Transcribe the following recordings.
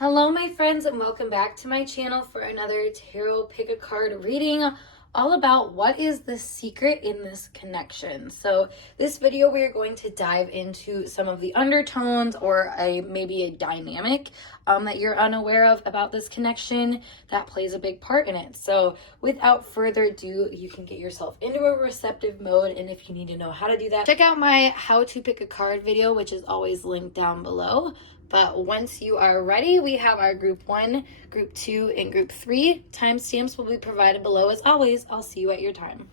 Hello my friends, and welcome back to my channel for another tarot pick a card reading all about what is the secret in this connection. So this video we are going to dive into some of the undertones or maybe a dynamic that you're unaware of about this connection that plays a big part in it. So without further ado, you can get yourself into a receptive mode, and if you need to know how to do that, check out my how to pick a card video, which is always linked down below. But once you are ready, we have our group 1, group 2, and group 3. Timestamps will be provided below as always. I'll see you at your time.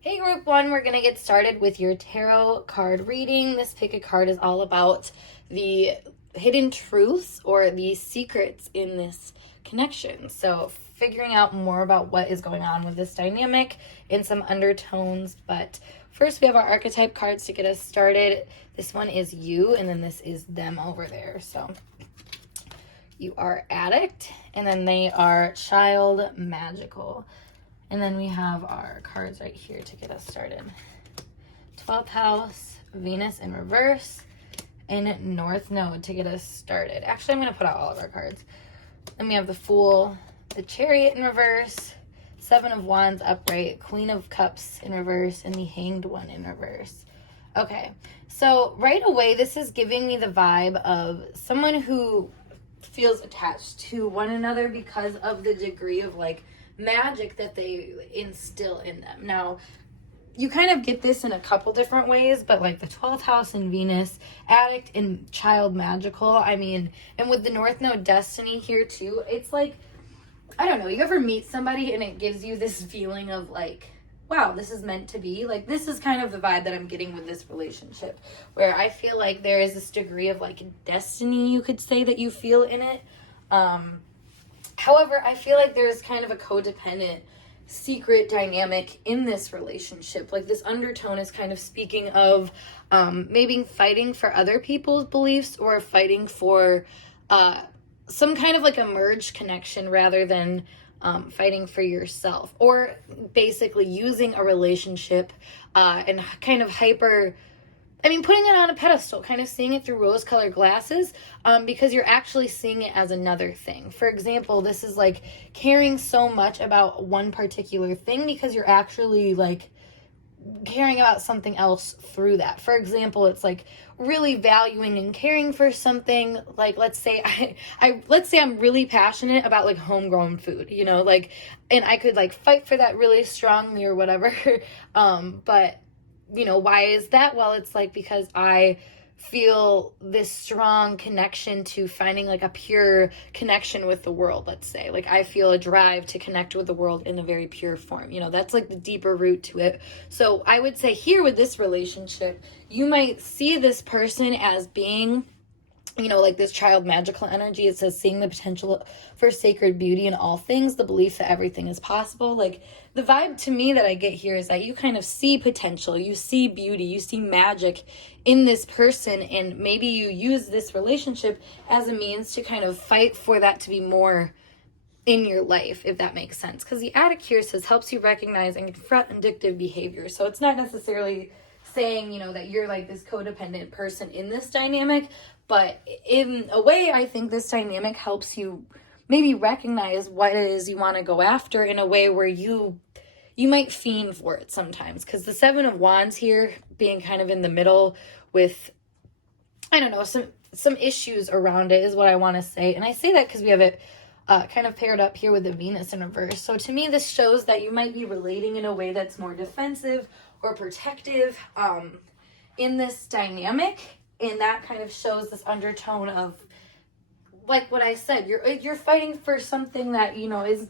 Hey group 1, we're going to get started with your tarot card reading. This pick a card is all about the hidden truths or the secrets in this connection. So figuring out more about what is going on with this dynamic and some undertones. But first we have our archetype cards to get us started. This one is you, and then this is them over there. So you are addict, and then they are child magical. And then we have our cards right here to get us started. 12th house, Venus in reverse, and North Node to get us started. Actually, I'm going to put out all of our cards. Then we have the Fool, the Chariot in reverse, 7 of Wands upright, Queen of Cups in reverse, and the Hanged One in reverse. Okay, so right away, this is giving me the vibe of someone who feels attached to one another because of the degree of like magic that they instill in them. Now, you kind of get this in a couple different ways, but like the 12th house and Venus, addict and child magical, I mean, and with the North Node destiny here too, it's like, I don't know, you ever meet somebody and it gives you this feeling of like, wow, this is meant to be? Like, this is kind of the vibe that I'm getting with this relationship, where I feel like there is this degree of like destiny, you could say, that you feel in it. However, I feel like there's kind of a codependent secret dynamic in this relationship. Like, this undertone is kind of speaking of maybe fighting for other people's beliefs or fighting for some kind of like a merged connection rather than fighting for yourself, or basically using a relationship and kind of putting it on a pedestal, kind of seeing it through rose-colored glasses, because you're actually seeing it as another thing. For example, this is like caring so much about one particular thing because you're actually like caring about something else through that. For example, it's like really valuing and caring for something. Like, let's say I'm really passionate about like homegrown food, you know, like, and I could like fight for that really strongly or whatever. But you know, why is that? Well, it's like because I feel this strong connection to finding like a pure connection with the world, let's say. Like, I feel a drive to connect with the world in a very pure form. You know, that's like the deeper root to it. So I would say here with this relationship, you might see this person as being, you know, like this child magical energy. It says seeing the potential for sacred beauty in all things, the belief that everything is possible. Like, the vibe to me that I get here is that you kind of see potential, you see beauty, you see magic in this person, and maybe you use this relationship as a means to kind of fight for that to be more in your life, if that makes sense. Because the addict here says helps you recognize and confront addictive behavior. So it's not necessarily saying, you know, that you're like this codependent person in this dynamic, but in a way, I think this dynamic helps you maybe recognize what it is you want to go after in a way where you might fiend for it sometimes. Because the 7 of Wands here being kind of in the middle with, I don't know, some issues around it is what I want to say. And I say that because we have it kind of paired up here with the Venus in reverse. So to me, this shows that you might be relating in a way that's more defensive or protective in this dynamic. And that kind of shows this undertone of, like what I said, you're fighting for something that, you know, is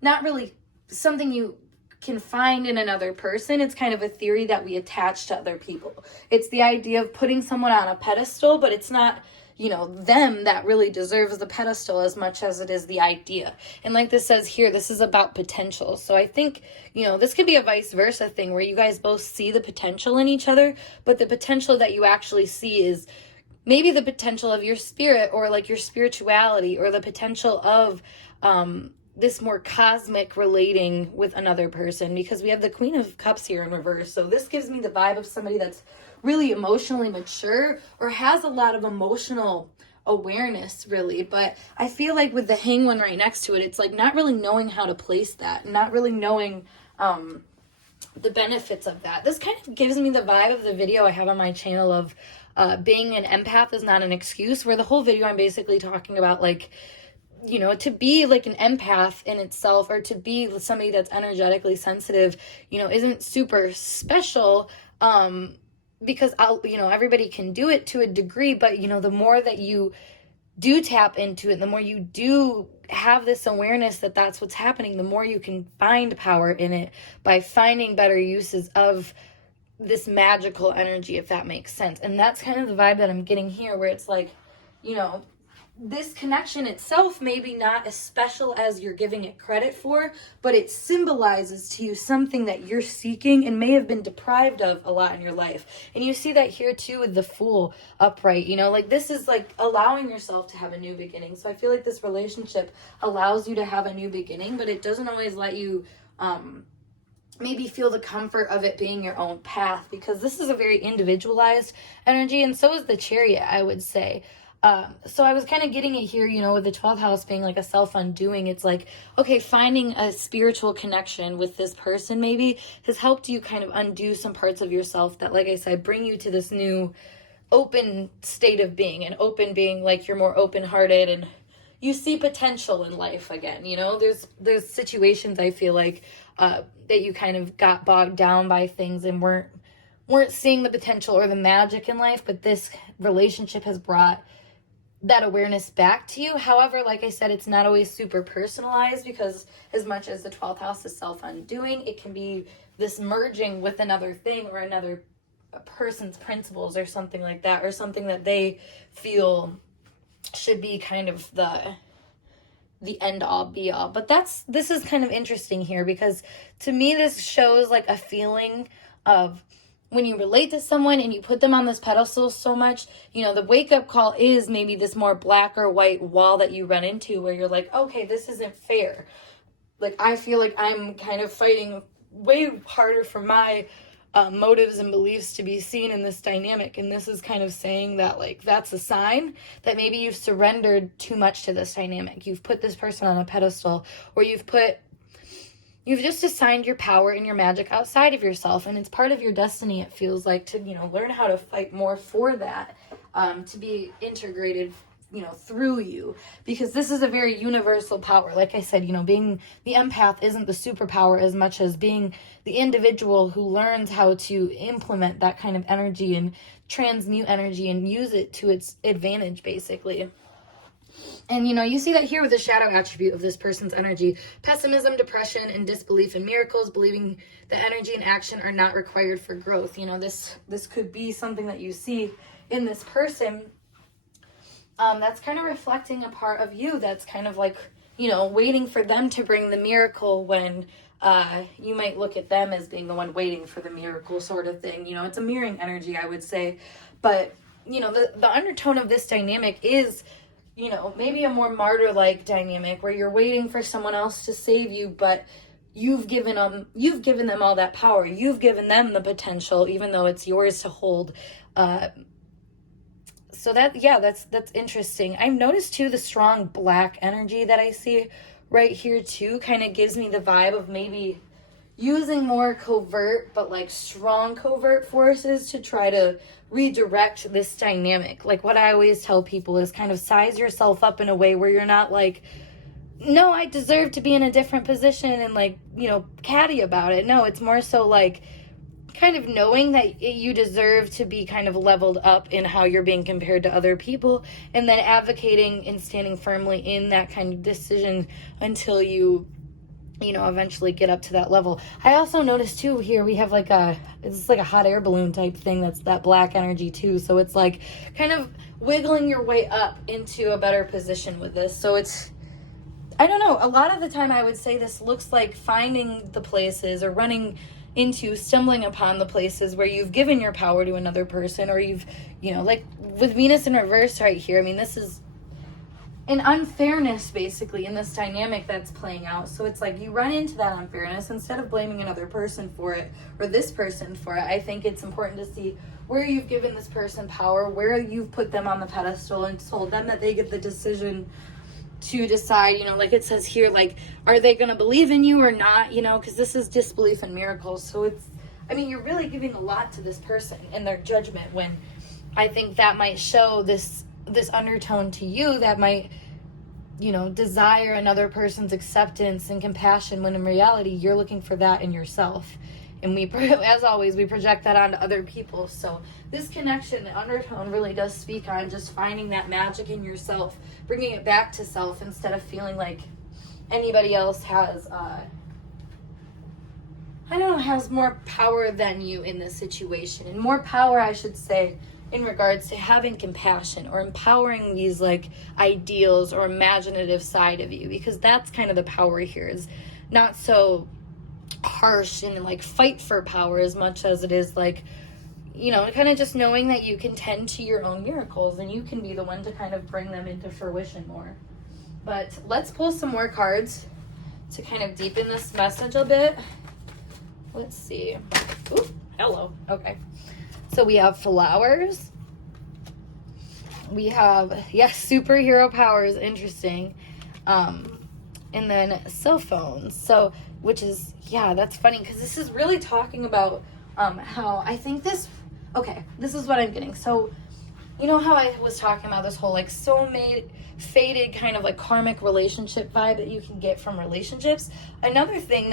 not really something you can find in another person. It's kind of a theory that we attach to other people. It's the idea of putting someone on a pedestal, but it's not, you know, them that really deserves the pedestal as much as it is the idea. And like this says here, this is about potential. So I think, you know, this could be a vice versa thing where you guys both see the potential in each other, but the potential that you actually see is maybe the potential of your spirit or like your spirituality, or the potential of this more cosmic relating with another person, because we have the Queen of Cups here in reverse. So this gives me the vibe of somebody that's really emotionally mature or has a lot of emotional awareness, really. But I feel like with the hang one right next to it, it's like not really knowing how to place that, not really knowing the benefits of that. This kind of gives me the vibe of the video I have on my channel of being an empath is not an excuse, where the whole video I'm basically talking about, like, you know, to be like an empath in itself, or to be somebody that's energetically sensitive, you know, isn't super special, because everybody can do it to a degree, but, you know, the more that you do tap into it, the more you do have this awareness that that's what's happening, the more you can find power in it by finding better uses of this magical energy, if that makes sense. And that's kind of the vibe that I'm getting here, where it's like, you know, this connection itself maybe not as special as you're giving it credit for, but it symbolizes to you something that you're seeking and may have been deprived of a lot in your life. And you see that here too with the Fool upright, you know, like this is like allowing yourself to have a new beginning. So I feel like this relationship allows you to have a new beginning, but it doesn't always let you maybe feel the comfort of it being your own path, because this is a very individualized energy, and so is the Chariot, I would say. So I was kind of getting it here, you know, with the 12th house being like a self-undoing. It's like, okay, finding a spiritual connection with this person maybe has helped you kind of undo some parts of yourself that, like I said, bring you to this new open state of being. And open being like you're more open-hearted and you see potential in life again. You know, there's situations I feel like that you kind of got bogged down by things and weren't seeing the potential or the magic in life, but this relationship has brought that awareness back to you. However, like I said, it's not always super personalized, because as much as the 12th house is self-undoing, it can be this merging with another thing or another person's principles or something like that, or something that they feel should be kind of the end all be all. But this is kind of interesting here, because to me this shows like a feeling of when you relate to someone and you put them on this pedestal so much, you know, the wake-up call is maybe this more black or white wall that you run into, where you're like, okay, this isn't fair. Like, I feel like I'm kind of fighting way harder for my motives and beliefs to be seen in this dynamic. And this is kind of saying that, like, that's a sign that maybe you've surrendered too much to this dynamic. You've put this person on a pedestal, or you've just assigned your power and your magic outside of yourself, and it's part of your destiny, it feels like, to, you know, learn how to fight more for that, to be integrated, you know, through you, because this is a very universal power. Like I said, you know, being the empath isn't the superpower as much as being the individual who learns how to implement that kind of energy and transmute energy and use it to its advantage, basically. And, you know, you see that here with the shadow attribute of this person's energy: pessimism, depression, and disbelief in miracles, believing that energy and action are not required for growth. You know, this could be something that you see in this person that's kind of reflecting a part of you that's kind of like, you know, waiting for them to bring the miracle when you might look at them as being the one waiting for the miracle, sort of thing. You know, it's a mirroring energy, I would say. But, you know, the undertone of this dynamic is, you know, maybe a more martyr-like dynamic where you're waiting for someone else to save you, but you've given them all that power. You've given them the potential, even though it's yours to hold. So that's interesting. I've noticed too the strong black energy that I see right here too kind of gives me the vibe of maybe using more covert but like strong covert forces to try to redirect this dynamic. Like what I always tell people is kind of size yourself up in a way where you're not like, no, I deserve to be in a different position and like, you know, catty about it. No, it's more so like kind of knowing that you deserve to be kind of leveled up in how you're being compared to other people, and then advocating and standing firmly in that kind of decision until you know, eventually get up to that level. I also noticed too here we have like it's like a hot air balloon type thing, that's that black energy too. So it's like kind of wiggling your way up into a better position with this. So it's, I don't know, a lot of the time I would say this looks like finding the places or stumbling upon the places where you've given your power to another person, or you've, you know, like with Venus in reverse right here. I mean, this is an unfairness basically in this dynamic that's playing out. So it's like you run into that unfairness instead of blaming another person for it or this person for it. I think it's important to see where you've given this person power, where you've put them on the pedestal and told them that they get the decision to decide, you know, like it says here, like, are they going to believe in you or not, you know, because this is disbelief in miracles. So it's, I mean, you're really giving a lot to this person in their judgment, when I think that might show this undertone to you that might, you know, desire another person's acceptance and compassion, when in reality you're looking for that in yourself. And we, as always, we project that onto other people. So this connection, the undertone, really does speak on just finding that magic in yourself, bringing it back to self instead of feeling like anybody else has, has more power than you in this situation. And more power, I should say, in regards to having compassion or empowering these like ideals or imaginative side of you, because that's kind of the power here, is not so harsh and like fight for power as much as it is like, you know, kind of just knowing that you can tend to your own miracles and you can be the one to kind of bring them into fruition more. But let's pull some more cards to kind of deepen this message a bit. Let's see. Ooh, hello. Okay. So we have flowers. We have, yes, superhero powers. Interesting. And then cell phones. So, which is, yeah, that's funny, because this is really talking about how I think this, okay, this is what I'm getting. So, you know how I was talking about this whole like soulmate, fated kind of like karmic relationship vibe that you can get from relationships? Another thing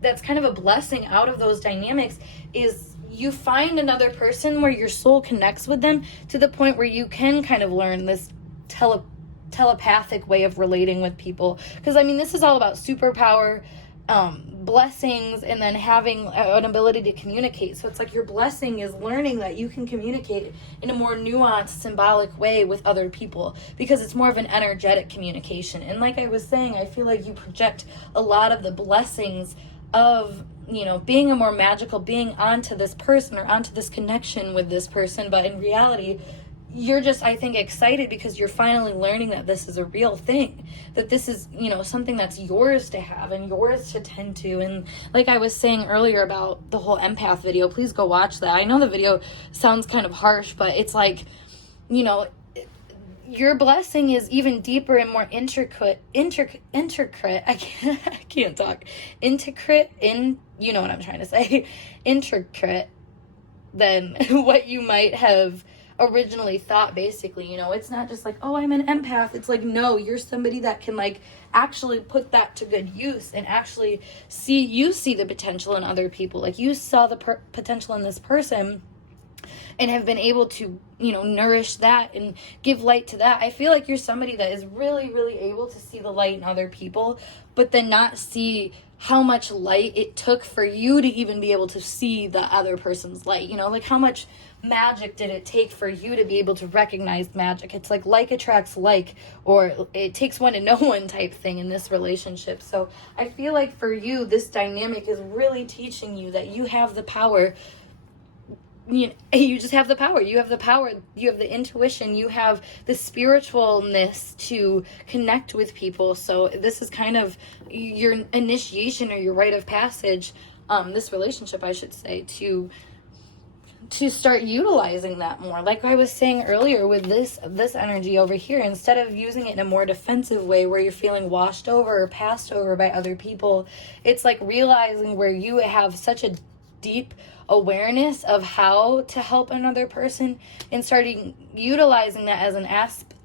that's kind of a blessing out of those dynamics is you find another person where your soul connects with them to the point where you can kind of learn this telepathic way of relating with people. Because I mean, this is all about superpower, blessings, and then having an ability to communicate. So it's like your blessing is learning that you can communicate in a more nuanced, symbolic way with other people, because it's more of an energetic communication. And like I was saying, I feel like you project a lot of the blessings of, you know, being a more magical being onto this person or onto this connection with this person. But in reality, you're just, I think, excited because you're finally learning that this is a real thing, that this is, you know, something that's yours to have and yours to tend to. And like I was saying earlier about the whole empath video, please go watch that. I know the video sounds kind of harsh, but it's like, you know, your blessing is even deeper and more intricate, I can't talk, you know what I'm trying to say, intricate than what you might have originally thought, basically. You know, it's not just like, oh, I'm an empath. It's like, no, you're somebody that can like actually put that to good use and actually see the potential in other people. Like you saw the potential in this person and have been able to, you know, nourish that and give light to that. I feel like you're somebody that is really, really able to see the light in other people, but then not see how much light it took for you to even be able to see the other person's light. You know, like how much magic did it take for you to be able to recognize magic? It's like attracts like, or it takes one to know one type thing in this relationship. So I feel like for you, this dynamic is really teaching you that you have the power. You just have the power. You have the power. You have the intuition. You have the spiritualness to connect with people. So this is kind of your initiation or your rite of passage, this relationship, I should say, to start utilizing that more. Like I was saying earlier with this energy over here, instead of using it in a more defensive way where you're feeling washed over or passed over by other people, it's like realizing where you have such a deep awareness of how to help another person and starting utilizing that as an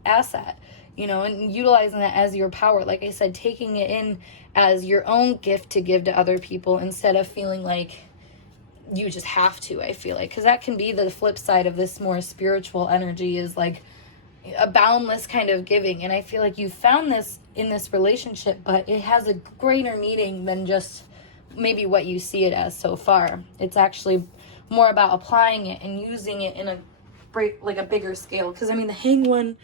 asset, you know, and utilizing that as your power. Like I said, taking it in as your own gift to give to other people instead of feeling like you just have to, I feel like, because that can be the flip side of this more spiritual energy, is like a boundless kind of giving. And I feel like you found this in this relationship, but it has a greater meaning than just maybe what you see it as so far. It's actually more about applying it and using it in a bigger scale. Because I mean, the hang one,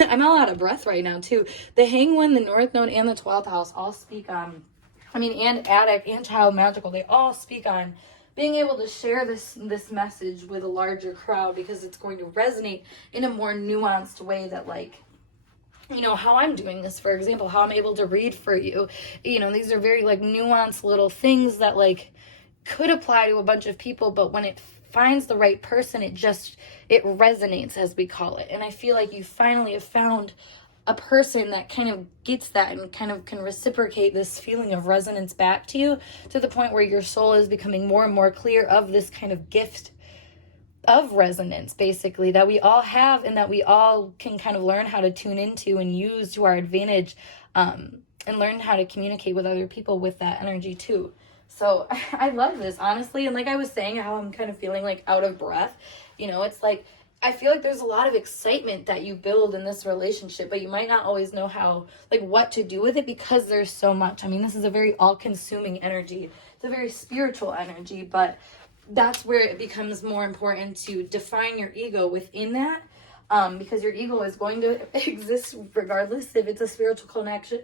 I'm all out of breath right now too. The hang one, the North Node, and the 12th house all speak on, and addict and child magical, they all speak on being able to share this message with a larger crowd, because it's going to resonate in a more nuanced way that, like, how I'm doing this, for example, how I'm able to read for you. These are very like nuanced little things that like could apply to a bunch of people, but when it finds the right person, it resonates, as we call it. And I feel like you finally have found a person that kind of gets that and kind of can reciprocate this feeling of resonance back to you, to the point where your soul is becoming more and more clear of this kind of gift of resonance, basically, that we all have and that we all can kind of learn how to tune into and use to our advantage, and learn how to communicate with other people with that energy too. So I love this, honestly. And like I was saying, how I'm kind of feeling like out of breath, it's like, I feel like there's a lot of excitement that you build in this relationship, but you might not always know how, like, what to do with it, because there's so much. I mean, this is a very all-consuming energy. It's a very spiritual energy, but that's where it becomes more important to define your ego within that, because your ego is going to exist regardless if it's a spiritual connection,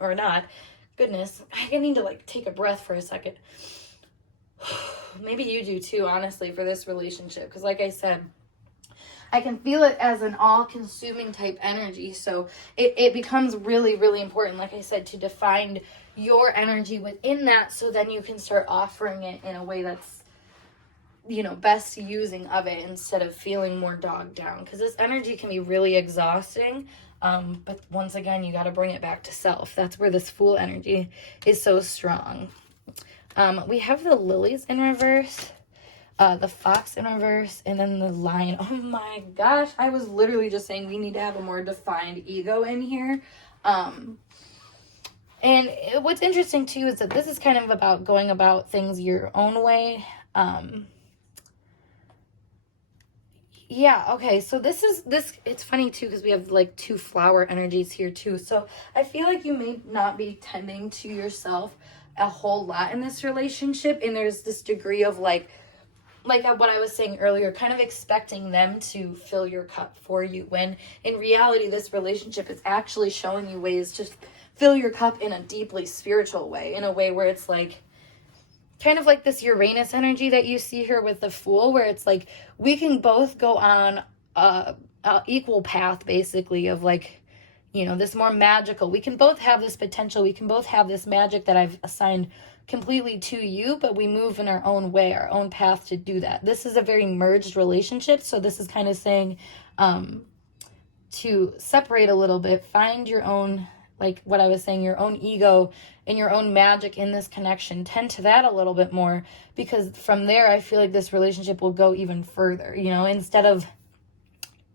or not. Goodness, I need to like take a breath for a second. Maybe you do too, honestly, for this relationship, because like I said, I can feel it as an all-consuming type energy. So it becomes really, really important, like I said, to define your energy within that, so then you can start offering it in a way that's, best using of it, instead of feeling more dogged down, because this energy can be really exhausting. But once again, you got to bring it back to self. That's where this Fool energy is so strong. We have the lilies in reverse, the fox in reverse, and then the lion. Oh my gosh, I was literally just saying we need to have a more defined ego in here. And what's interesting too is that this is kind of about going about things your own way. Yeah, okay, so this, it's funny too, because we have like two flower energies here too. So I feel like you may not be tending to yourself a whole lot in this relationship, and there's this degree of like what I was saying earlier, kind of expecting them to fill your cup for you, when in reality this relationship is actually showing you ways to fill your cup in a deeply spiritual way, in a way where it's like kind of like this Uranus energy that you see here with the Fool, where it's like we can both go on a equal path, basically, of like, this more magical. We can both have this potential. We can both have this magic that I've assigned completely to you, but we move in our own way, our own path to do that. This is a very merged relationship. So this is kind of saying to separate a little bit, find your own, like what I was saying, your own ego and your own magic in this connection. Tend to that a little bit more, because from there, I feel like this relationship will go even further, instead of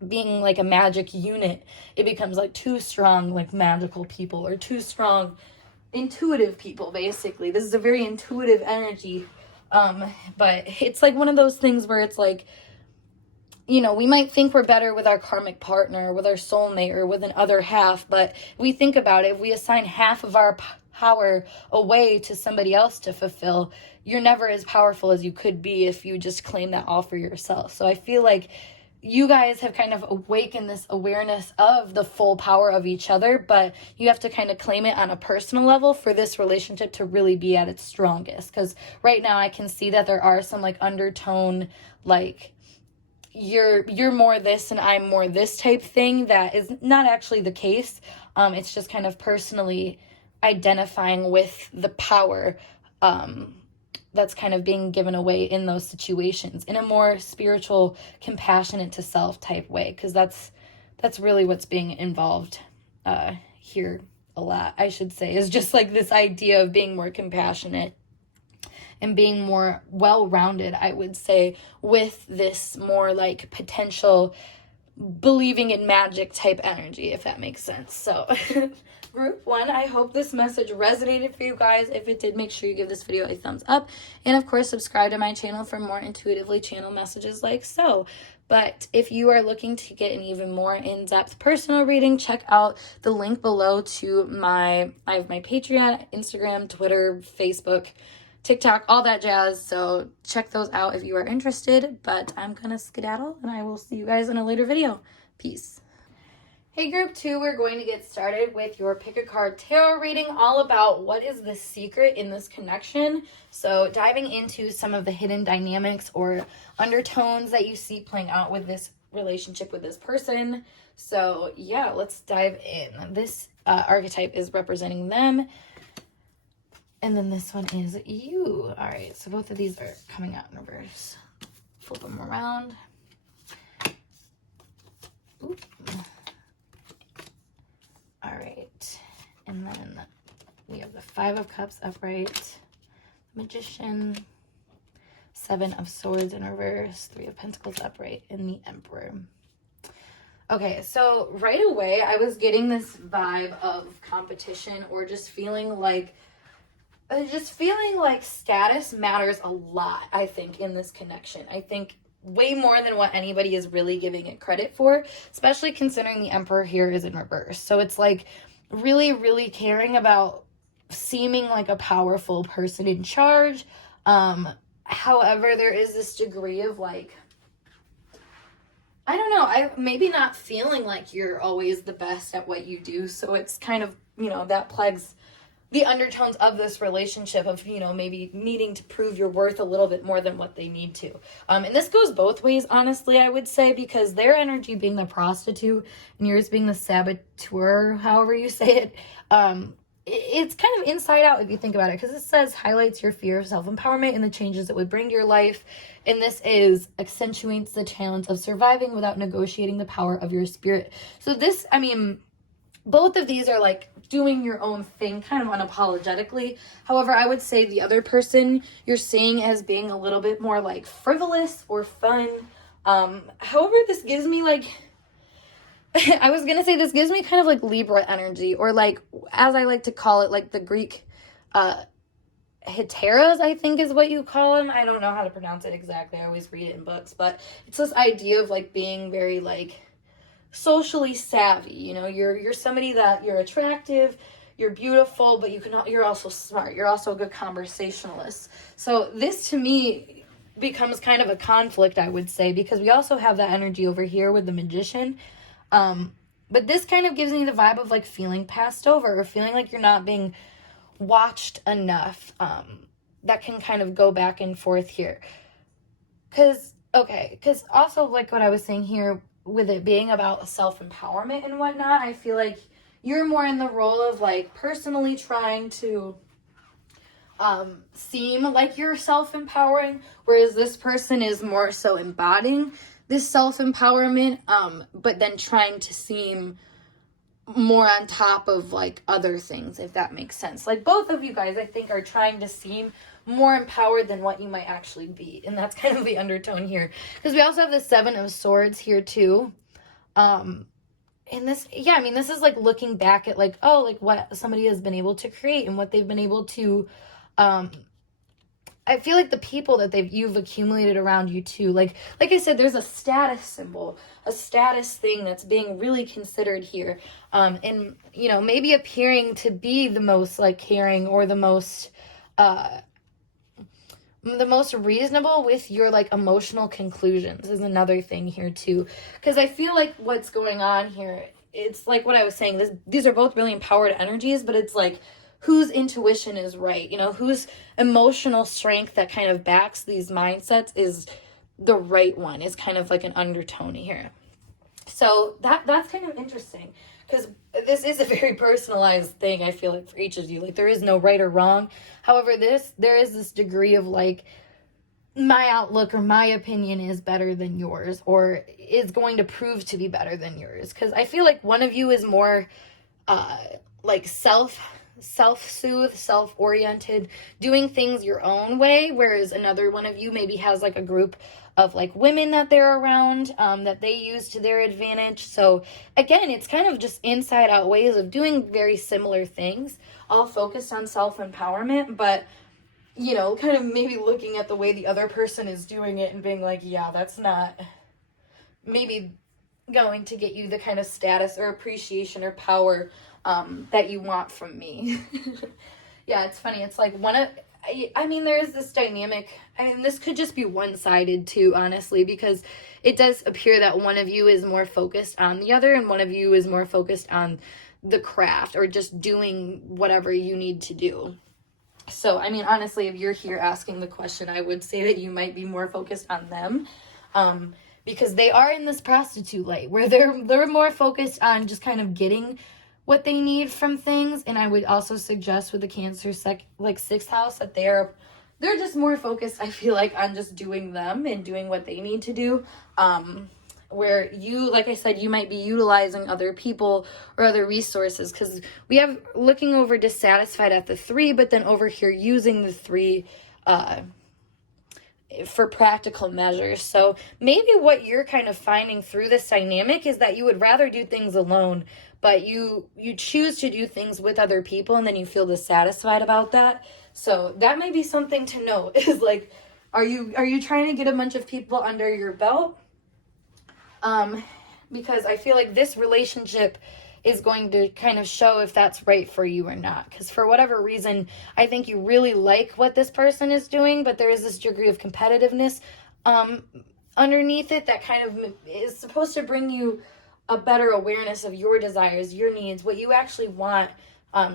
being like a magic unit, it becomes like two strong, like magical people, or two strong intuitive people, basically. This is a very intuitive energy. But it's like one of those things where it's like, we might think we're better with our karmic partner, with our soulmate, or with an other half, but we think about it, if we assign half of our power away to somebody else to fulfill, you're never as powerful as you could be if you just claim that all for yourself. So I feel like you guys have kind of awakened this awareness of the full power of each other, but you have to kind of claim it on a personal level for this relationship to really be at its strongest. Because right now I can see that there are some like undertone, like you're more this and I'm more this type thing that is not actually the case. It's just kind of personally identifying with the power that's kind of being given away in those situations in a more spiritual, compassionate to self type way, because that's really what's being involved here a lot, I should say, is just like this idea of being more compassionate and being more well-rounded, I would say, with this more like potential believing in magic type energy, if that makes sense. So group 1, I hope this message resonated for you guys. If it did, make sure you give this video a thumbs up, and of course subscribe to my channel for more intuitively channeled messages like so. But if you are looking to get an even more in-depth personal reading, check out the link below to I have my Patreon, Instagram, Twitter, Facebook, TikTok, all that jazz. So check those out if you are interested. But I'm gonna skedaddle, and I will see you guys in a later video. Peace. Hey group 2, we're going to get started with your pick a card tarot reading, all about what is the secret in this connection. So diving into some of the hidden dynamics or undertones that you see playing out with relationship with this person. So yeah, let's dive in. This archetype is representing them. And then this one is you. All right, so both of these are coming out in reverse. Flip them around. Oop. All right, and then we have the Five of Cups upright, Magician, Seven of Swords in reverse, Three of Pentacles upright, and the Emperor. Okay, so right away I was getting this vibe of competition, or just feeling like status matters a lot, I think, in this connection. I think way more than what anybody is really giving it credit for, especially considering the Emperor here is in reverse. So it's like really, really caring about seeming like a powerful person in charge. However, there is this degree of like, I don't know, I maybe not feeling like you're always the best at what you do. So it's kind of, you know, that plagues the undertones of this relationship of, you know, maybe needing to prove your worth a little bit more than what they need to. And this goes both ways, honestly, I would say, because their energy being the prostitute and yours being the saboteur, however you say it, it's kind of inside out if you think about it, because it says highlights your fear of self-empowerment and the changes it would bring to your life. And this is accentuates the challenge of surviving without negotiating the power of your spirit. So this, I mean, both of these are like doing your own thing kind of unapologetically. However, I would say the other person you're seeing as being a little bit more like frivolous or fun. However, this gives me like, I was going to say this gives me kind of like Libra energy, or like, as I like to call it, like the Greek heteras, I think is what you call them. I don't know how to pronounce it exactly. I always read it in books, but it's this idea of like being very like socially savvy. You know, you're somebody that you're attractive, you're beautiful, but you're also smart. You're also a good conversationalist. So this to me becomes kind of a conflict, I would say, because we also have that energy over here with the Magician. But this kind of gives me the vibe of like feeling passed over, or feeling like you're not being watched enough. That can kind of go back and forth here. Because also like what I was saying here, with it being about self-empowerment and whatnot, I feel like you're more in the role of like personally trying to seem like you're self-empowering, whereas this person is more so embodying this self-empowerment, but then trying to seem more on top of like other things, if that makes sense. Like both of you guys, I think, are trying to seem more empowered than what you might actually be. And that's kind of the undertone here. Because we also have the Seven of Swords here too. And this, yeah, I mean, this is like looking back at like, oh, like what somebody has been able to create and what they've been able to, I feel like the people that you've accumulated around you too. Like I said, there's a status symbol, a status thing that's being really considered here. And, you know, maybe appearing to be the most like caring, or the most reasonable with your like emotional conclusions is another thing here too. Because I feel like what's going on here, it's like what I was saying, these are both really empowered energies, but it's like whose intuition is right, you know, whose emotional strength that kind of backs these mindsets is the right one, is kind of like an undertone here. So that's kind of interesting, because this is a very personalized thing, I feel like, for each of you. Like there is no right or wrong. However, there is this degree of like, my outlook or my opinion is better than yours, or is going to prove to be better than yours. Because I feel like one of you is more like self-soothe, self-oriented, doing things your own way, whereas another one of you maybe has like a group of like women that they're around, that they use to their advantage. So again, it's kind of just inside out ways of doing very similar things, all focused on self-empowerment, but, you know, kind of maybe looking at the way the other person is doing it and being like, yeah, that's not maybe going to get you the kind of status or appreciation or power that you want from me. Yeah, it's funny. It's like I mean, there is this dynamic. I mean, this could just be one-sided too, honestly, because it does appear that one of you is more focused on the other, and one of you is more focused on the craft, or just doing whatever you need to do. So, I mean, honestly, if you're here asking the question, I would say that you might be more focused on them. because they are in this prostitute light where they're more focused on just kind of getting what they need from things. And I would also suggest with the Cancer sixth house that they're just more focused, I feel like, on just doing them and doing what they need to do. Where you, like I said, you might be utilizing other people or other resources, because we have looking over dissatisfied at the 3, but then over here using the 3 for practical measures. So maybe what you're kind of finding through this dynamic is that you would rather do things alone, but you choose to do things with other people, and then you feel dissatisfied about that. So that might be something to note, is like, are you trying to get a bunch of people under your belt? Because I feel like this relationship is going to kind of show if that's right for you or not. Because for whatever reason, I think you really like what this person is doing, but there is this degree of competitiveness underneath it that kind of is supposed to bring you a better awareness of your desires, your needs, what you actually want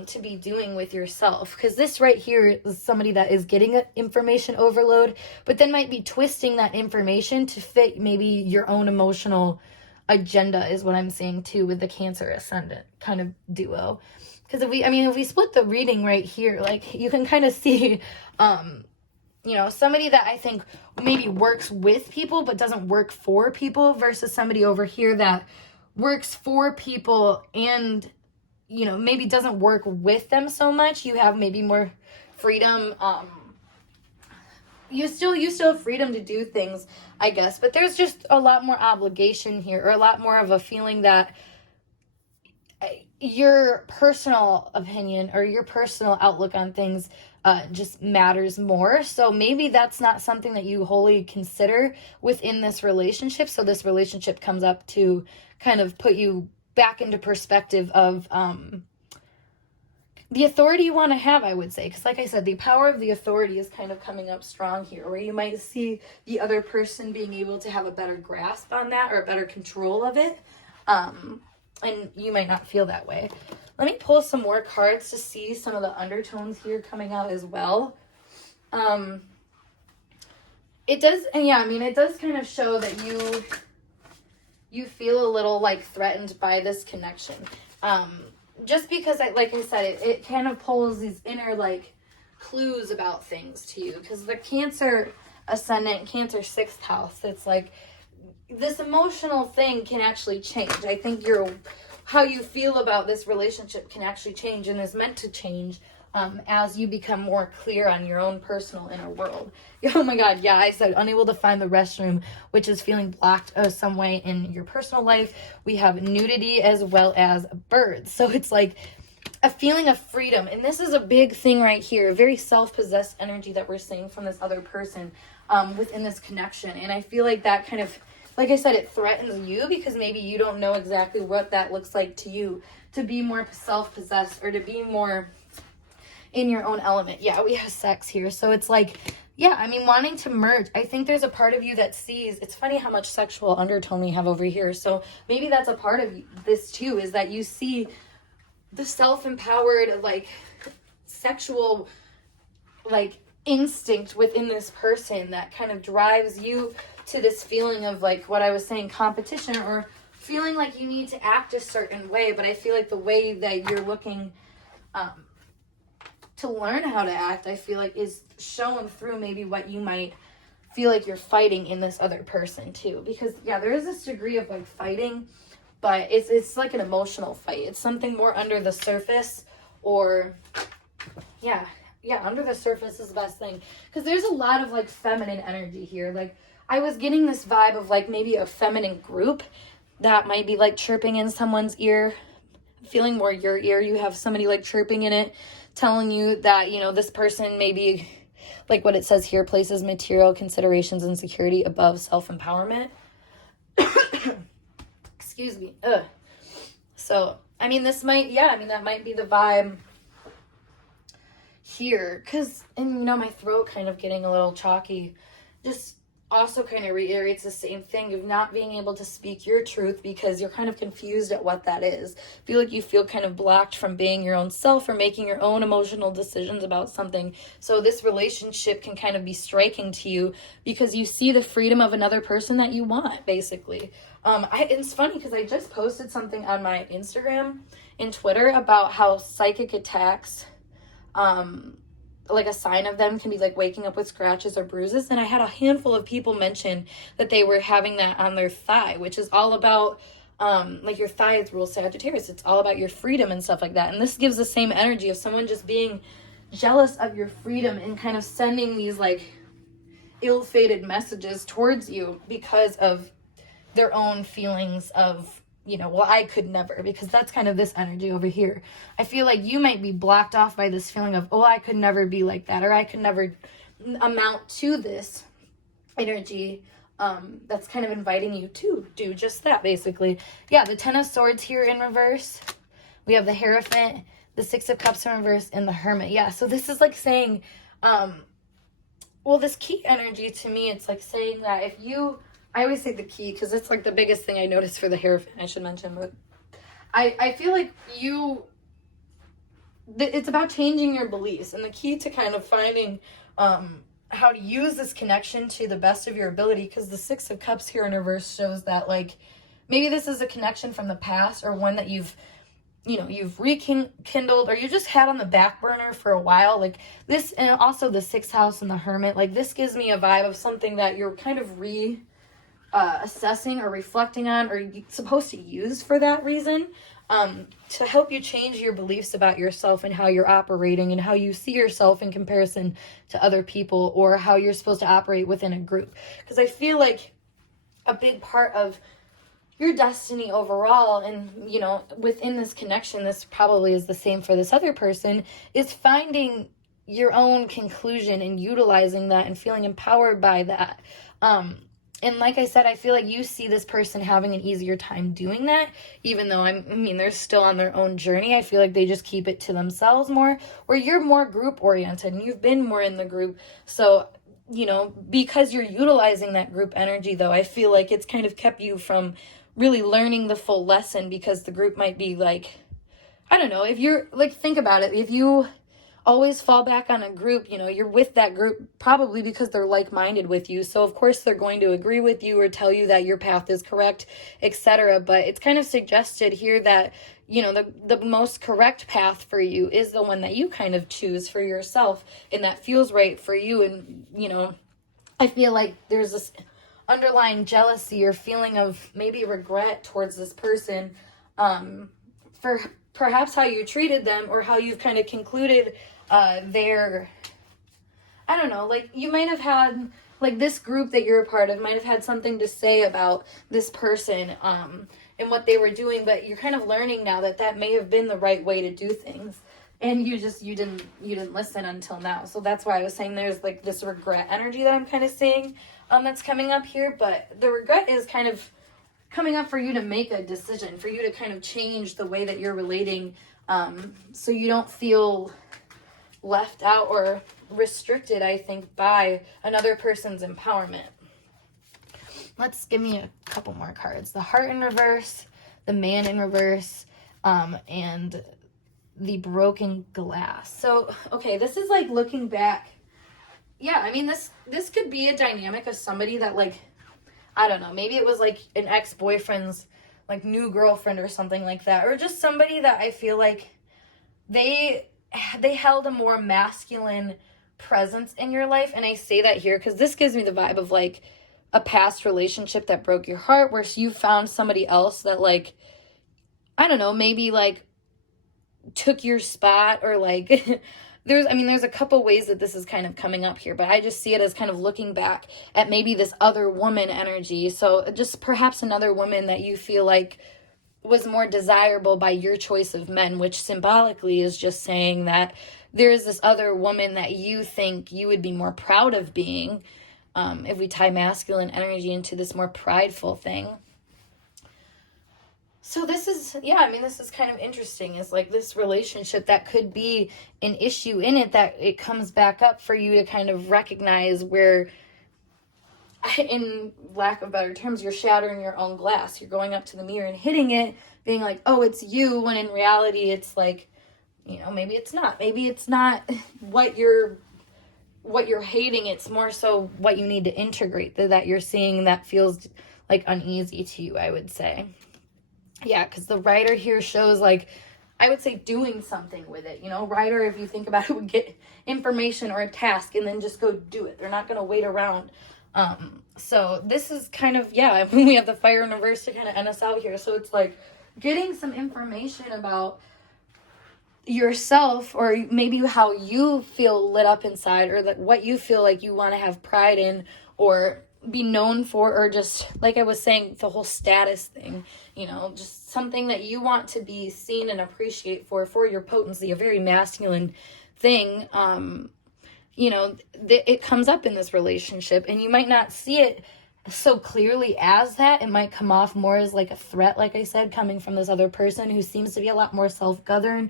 to be doing with yourself. Because this right here is somebody that is getting information overload, but then might be twisting that information to fit maybe your own emotional agenda, is what I'm saying too, with the Cancer ascendant kind of duo. Because if we split the reading right here, like, you can kind of see somebody that I think maybe works with people but doesn't work for people, versus somebody over here that works for people and maybe doesn't work with them so much. You have maybe more freedom. You still have freedom to do things, I guess, but there's just a lot more obligation here, or a lot more of a feeling that your personal opinion or your personal outlook on things just matters more. So maybe that's not something that you wholly consider within this relationship. So this relationship comes up to kind of put you back into perspective of the authority you want to have, I would say. Because like I said, the power of the authority is kind of coming up strong here, where you might see the other person being able to have a better grasp on that, or a better control of it. And you might not feel that way. Let me pull some more cards to see some of the undertones here coming out as well. It does kind of show that you feel a little like threatened by this connection. Just because, like I said, it kind of pulls these inner like clues about things to you. Because the Cancer ascendant, Cancer sixth house, it's like this emotional thing can actually change. I think how you feel about this relationship can actually change, and is meant to change as you become more clear on your own personal inner world. Oh my God, yeah, I said unable to find the restroom, which is feeling blocked some way in your personal life. We have nudity as well as birds. So it's like a feeling of freedom. And this is a big thing right here, a very self-possessed energy that we're seeing from this other person within this connection. And I feel like that kind of, like I said, it threatens you, because maybe you don't know exactly what that looks like to you, to be more self-possessed or to be more in your own element. Yeah, we have sex here. So it's like, yeah, wanting to merge. I think there's a part of you that sees, it's funny how much sexual undertone we have over here. So maybe that's a part of this too, is that you see the self-empowered, like, sexual, like, instinct within this person that kind of drives you to this feeling of, like, what I was saying, competition, or feeling like you need to act a certain way. But I feel like the way that you're looking to learn how to act, I feel like, is shown through maybe what you might feel like you're fighting in this other person too. Because yeah, there is this degree of like fighting, but it's like an emotional fight. It's something more under the surface, or yeah, under the surface is the best thing. Because there's a lot of like feminine energy here. Like I was getting this vibe of like maybe a feminine group that might be like chirping in someone's ear, feeling more your ear. You have somebody like chirping in it, telling you that, this person maybe, like what it says here, places material considerations and security above self-empowerment. Excuse me. Ugh. So, that might be the vibe here. And my throat kind of getting a little chalky. Just, also kind of reiterates the same thing of not being able to speak your truth because you're kind of confused at what that is. You feel kind of blocked from being your own self or making your own emotional decisions about something. So this relationship can kind of be striking to you because you see the freedom of another person that you want, basically. It's funny because I just posted something on my Instagram and Twitter about how psychic attacks, like a sign of them can be like waking up with scratches or bruises, and I had a handful of people mention that they were having that on their thigh, which is all about like your thigh rules Sagittarius. It's all about your freedom and stuff like that, and this gives the same energy of someone just being jealous of your freedom and kind of sending these like ill-fated messages towards you because of their own feelings of, well, I could never, because that's kind of this energy over here. I feel like you might be blocked off by this feeling of, I could never be like that, or I could never amount to this energy that's kind of inviting you to do just that, basically. Yeah, the Ten of Swords here in reverse. We have the Hierophant, the Six of Cups in reverse, and the Hermit. Yeah, so this is like saying, this key energy to me, it's like saying that if you... I always say the key because it's like the biggest thing I noticed for the Hierophant, I should mention. But I feel like it's about changing your beliefs. And the key to kind of finding how to use this connection to the best of your ability, because the Six of Cups here in reverse shows that like maybe this is a connection from the past or one that you've rekindled or you just had on the back burner for a while. Like this, and also the Sixth House and the Hermit, like this gives me a vibe of something that you're kind of assessing or reflecting on, or you're supposed to use for that reason, to help you change your beliefs about yourself and how you're operating and how you see yourself in comparison to other people, or how you're supposed to operate within a group. Because I feel like a big part of your destiny overall, and within this connection, this probably is the same for this other person, is finding your own conclusion and utilizing that and feeling empowered by that. And like I said, I feel like you see this person having an easier time doing that, even though they're still on their own journey. I feel like they just keep it to themselves more, where you're more group oriented and you've been more in the group. So, because you're utilizing that group energy, though, I feel like it's kind of kept you from really learning the full lesson, because the group might be like, I don't know, if you're like, think about it. If you always fall back on a group, you're with that group probably because they're like-minded with you. So of course they're going to agree with you or tell you that your path is correct, etc. But it's kind of suggested here that, the most correct path for you is the one that you kind of choose for yourself and that feels right for you. And, I feel like there's this underlying jealousy or feeling of maybe regret towards this person, for perhaps how you treated them or how you've kind of concluded I don't know, like you might have had, like this group that you're a part of might have had something to say about this person and what they were doing, but you're kind of learning now that may have been the right way to do things, and you didn't listen until now. So that's why I was saying there's like this regret energy that I'm kind of seeing that's coming up here. But the regret is kind of coming up for you to make a decision, for you to kind of change the way that you're relating, so you don't feel left out or restricted, I think, by another person's empowerment. Let's give me a couple more cards. The Heart in reverse, the Man in reverse, and the Broken Glass. So, okay, this is like looking back. Yeah, this could be a dynamic of somebody that, like, I don't know, maybe it was like an ex-boyfriend's like new girlfriend or something like that, or just somebody that I feel like they held a more masculine presence in your life. And I say that here because this gives me the vibe of like a past relationship that broke your heart, where you found somebody else that, like, I don't know, maybe like took your spot, or like there's a couple ways that this is kind of coming up here, but I just see it as kind of looking back at maybe this other woman energy. So just perhaps another woman that you feel like was more desirable by your choice of men, which symbolically is just saying that there's this other woman that you think you would be more proud of being, if we tie masculine energy into this more prideful thing. So this is, this is kind of interesting. It's like this relationship that could be an issue in it, that it comes back up for you to kind of recognize where, in lack of better terms, you're shattering your own glass. You're going up to the mirror and hitting it, being like, oh, it's you, when in reality it's like, maybe it's not. Maybe it's not what you're hating. It's more so what you need to integrate that you're seeing that feels like uneasy to you, I would say. Yeah, because the writer here shows, like, I would say doing something with it. Writer, if you think about it, would get information or a task and then just go do it. They're not going to wait around. So this is kind of, we have the fire in reverse to kind of end us out here. So it's like getting some information about yourself, or maybe how you feel lit up inside, or like what you feel like you want to have pride in or be known for, or just like I was saying, the whole status thing, just something that you want to be seen and appreciate for your potency, a very masculine thing. It comes up in this relationship, and you might not see it so clearly as that. It might come off more as like a threat, like I said, coming from this other person who seems to be a lot more self-governed.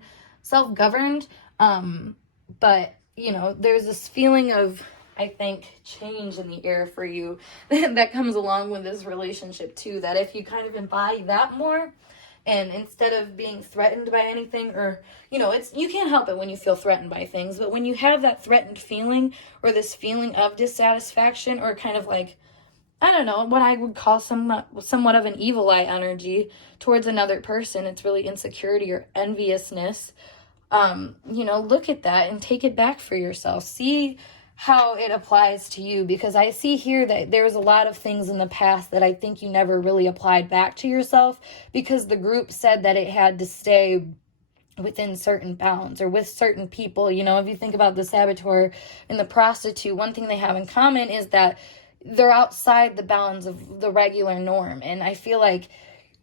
But there's this feeling of, I think, change in the air for you that comes along with this relationship too, that if you kind of embody that more, and instead of being threatened by anything, or you can't help it when you feel threatened by things, but when you have that threatened feeling, or this feeling of dissatisfaction, or kind of like, I don't know, what I would call somewhat of an evil eye energy towards another person, it's really insecurity or enviousness. Look at that and take it back for yourself. See how it applies to you, because I see here that there's a lot of things in the past that I think you never really applied back to yourself, because the group said that it had to stay within certain bounds or with certain people. If you think about the saboteur and the prostitute, one thing they have in common is that they're outside the bounds of the regular norm. And I feel like,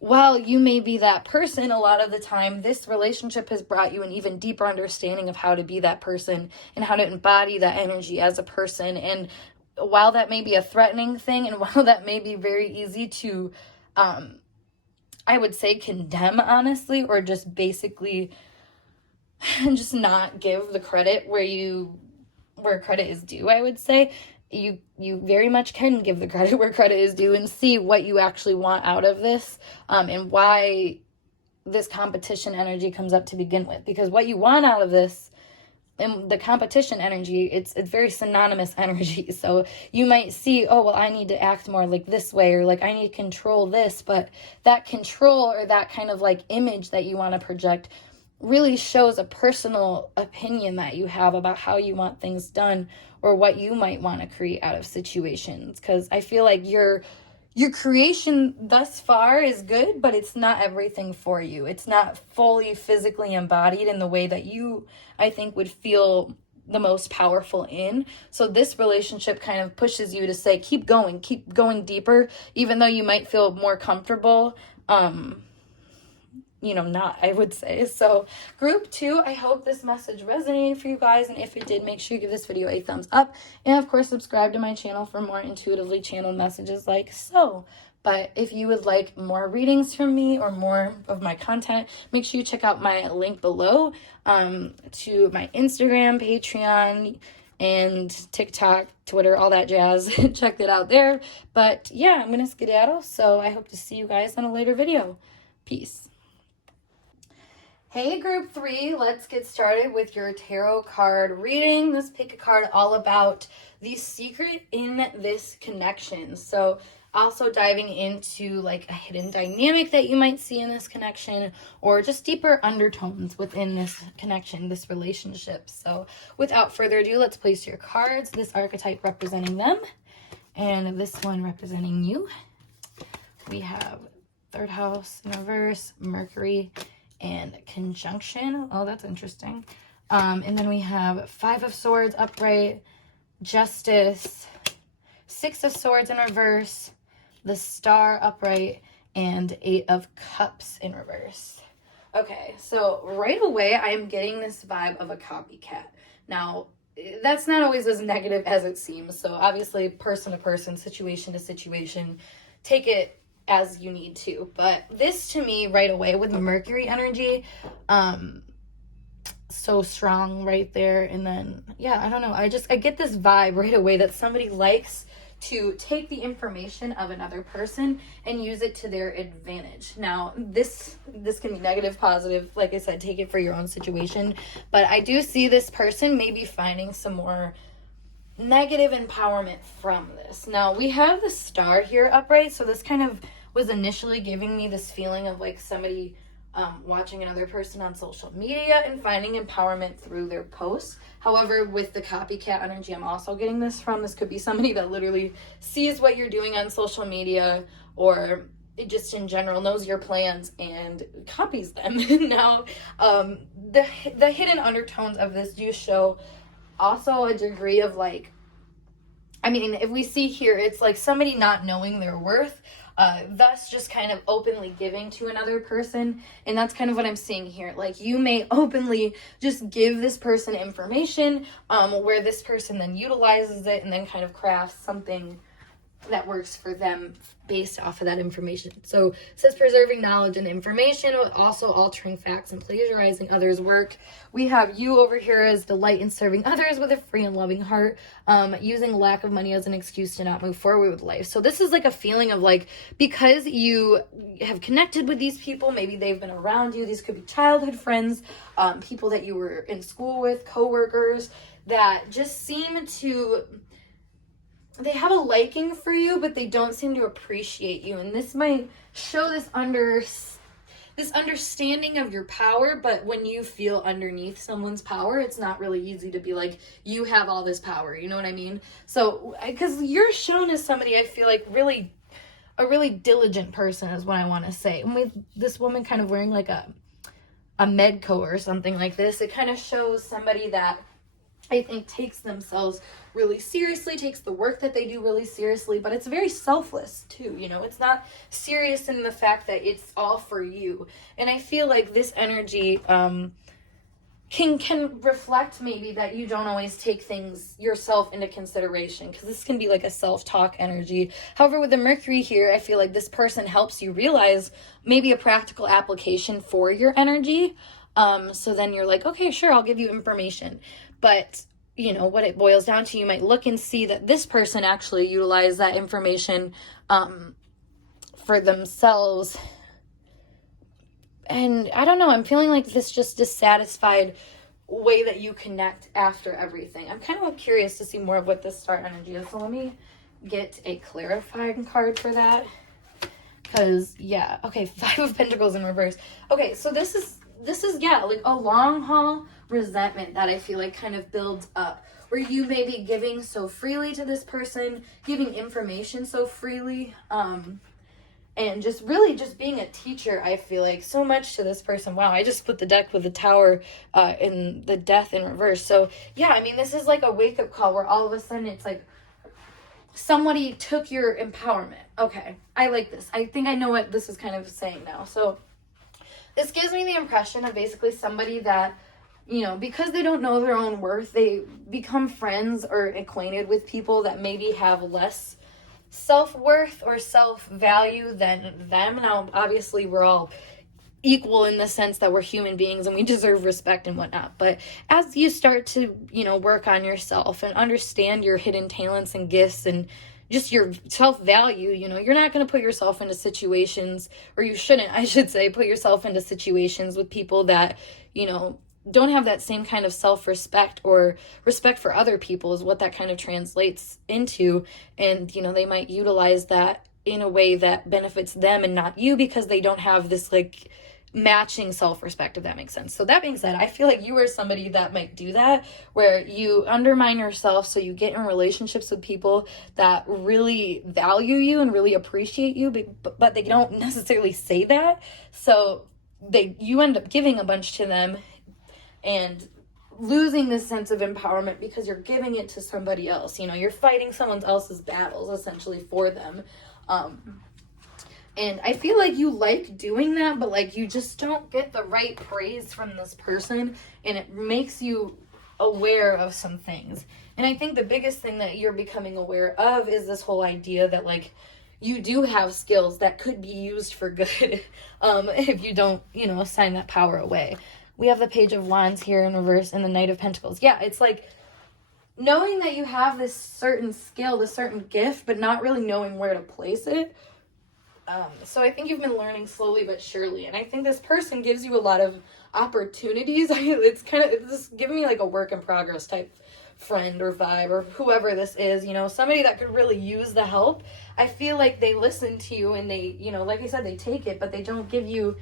while you may be that person, a lot of the time this relationship has brought you an even deeper understanding of how to be that person and how to embody that energy as a person. And while that may be a threatening thing, and while that may be very easy to, I would say, condemn, honestly, or just basically just not give the credit where credit is due, I would say, you very much can give the credit where credit is due, and see what you actually want out of this, and why this competition energy comes up to begin with. Because what you want out of this, and the competition energy, it's very synonymous energy. So you might see, oh, well, I need to act more like this way, or like I need to control this, but that control, or that kind of like image that you want to project, really shows a personal opinion that you have about how you want things done, or what you might want to create out of situations. Because I feel like your creation thus far is good, but it's not everything for you. It's not fully physically embodied in the way that you, I think, would feel the most powerful in. So this relationship kind of pushes you to say, keep going deeper, even though you might feel more comfortable, not, I would say. So group 2, I hope this message resonated for you guys, and if it did, make sure you give this video a thumbs up, and of course subscribe to my channel for more intuitively channeled messages like so. But if you would like more readings from me or more of my content, make sure you check out my link below to my Instagram, Patreon, and TikTok, Twitter, all that jazz. Check it out there. But yeah, I'm gonna skedaddle, so I hope to see you guys on a later video. Peace. Hey group 3, let's get started with your tarot card reading. This pick a card all about the secret in this connection. So also diving into like a hidden dynamic that you might see in this connection, or just deeper undertones within this connection, this relationship. So without further ado, let's place your cards, this archetype representing them and this one representing you. We have 3rd house in reverse, Mercury, and conjunction. Oh, that's interesting. And then we have 5 of Swords upright, Justice, 6 of Swords in reverse, the Star upright, and 8 of Cups in reverse. Okay, so right away I am getting this vibe of a copycat. Now, that's not always as negative as it seems. So obviously, person to person, situation to situation, take it as you need to. But this to me right away with the Mercury energy, so strong right there. And then, yeah, I don't know. I get this vibe right away that somebody likes to take the information of another person and use it to their advantage. Now, this can be negative, positive. Like I said, take it for your own situation. But I do see this person maybe finding some more negative empowerment from this. Now, we have the star here upright, so this kind of was initially giving me this feeling of like somebody watching another person on social media and finding empowerment through their posts. However, with the copycat energy I'm also getting this from, this could be somebody that literally sees what you're doing on social media, or it just in general knows your plans and copies them. Now, the hidden undertones of this do show also a degree of like, I mean, if we see here, it's like somebody not knowing their worth, thus just kind of openly giving to another person. And that's kind of what I'm seeing here. Like, you may openly just give this person information, where this person then utilizes it and then kind of crafts something that works for them based off of that information. So it says preserving knowledge and information, also altering facts and plagiarizing others' work. We have you over here as delight in serving others with a free and loving heart, using lack of money as an excuse to not move forward with life. So this is like a feeling of like, because you have connected with these people, maybe they've been around you, these could be childhood friends, people that you were in school with, coworkers, that just seem to, they have a liking for you, but they don't seem to appreciate you. And this might show this understanding of your power, but when you feel underneath someone's power, it's not really easy to be like, you have all this power, you know what I mean? So, because you're shown as somebody, I feel like a really diligent person is what I want to say. And with this woman kind of wearing like a Medco or something like this, it kind of shows somebody that I think takes themselves really seriously, takes the work that they do really seriously, but it's very selfless too, you know? It's not serious in the fact that it's all for you. And I feel like this energy can reflect maybe that you don't always take things yourself into consideration, because this can be like a self-talk energy. However, with the Mercury here, I feel like this person helps you realize maybe a practical application for your energy. So then you're like, okay, sure, I'll give you information. But, you know, what it boils down to, you might look and see that this person actually utilized that information for themselves. And I don't know, I'm feeling like this just dissatisfied way that you connect after everything. I'm kind of curious to see more of what this star energy is. So let me get a clarifying card for that. Because, yeah, okay, 5 of Pentacles in reverse. Okay, so this is, yeah, like a long haul resentment that I feel like kind of builds up, where you may be giving so freely to this person, giving information so freely, and just really just being a teacher, I feel like, so much to this person. Wow, I just put the deck with the Tower in the Death in reverse. So, yeah, I mean, this is like a wake-up call where all of a sudden it's like somebody took your empowerment. Okay, I like this. I think I know what this is kind of saying now. So this gives me the impression of basically somebody that, you know, because they don't know their own worth, they become friends or acquainted with people that maybe have less self-worth or self-value than them. Now, obviously, we're all equal in the sense that we're human beings and we deserve respect and whatnot. But as you start to, you know, work on yourself and understand your hidden talents and gifts and just your self-value, you know, you're not going to put yourself into situations, or you shouldn't, I should say, put yourself into situations with people that, you know, don't have that same kind of self-respect or respect for other people, is what that kind of translates into. And, you know, they might utilize that in a way that benefits them and not you, because they don't have this like matching self-respect, if that makes sense. So that being said, I feel like you are somebody that might do that, where you undermine yourself so you get in relationships with people that really value you and really appreciate you, but they don't necessarily say that. So you end up giving a bunch to them and losing this sense of empowerment because you're giving it to somebody else. You know, you're fighting someone else's battles essentially for them. And I feel like you like doing that, but like you just don't get the right praise from this person, and it makes you aware of some things. And I think the biggest thing that you're becoming aware of is this whole idea that like you do have skills that could be used for good if you don't, you know, assign that power away. We have the Page of Wands here in reverse and the Knight of Pentacles. Yeah, it's like knowing that you have this certain skill, this certain gift, but not really knowing where to place it. So I think you've been learning slowly but surely, and I think this person gives you a lot of opportunities. It's giving me like a work in progress type friend or vibe, or whoever this is, you know, somebody that could really use the help. I feel like they listen to you and they, you know, like I said, they take it, but they don't give you,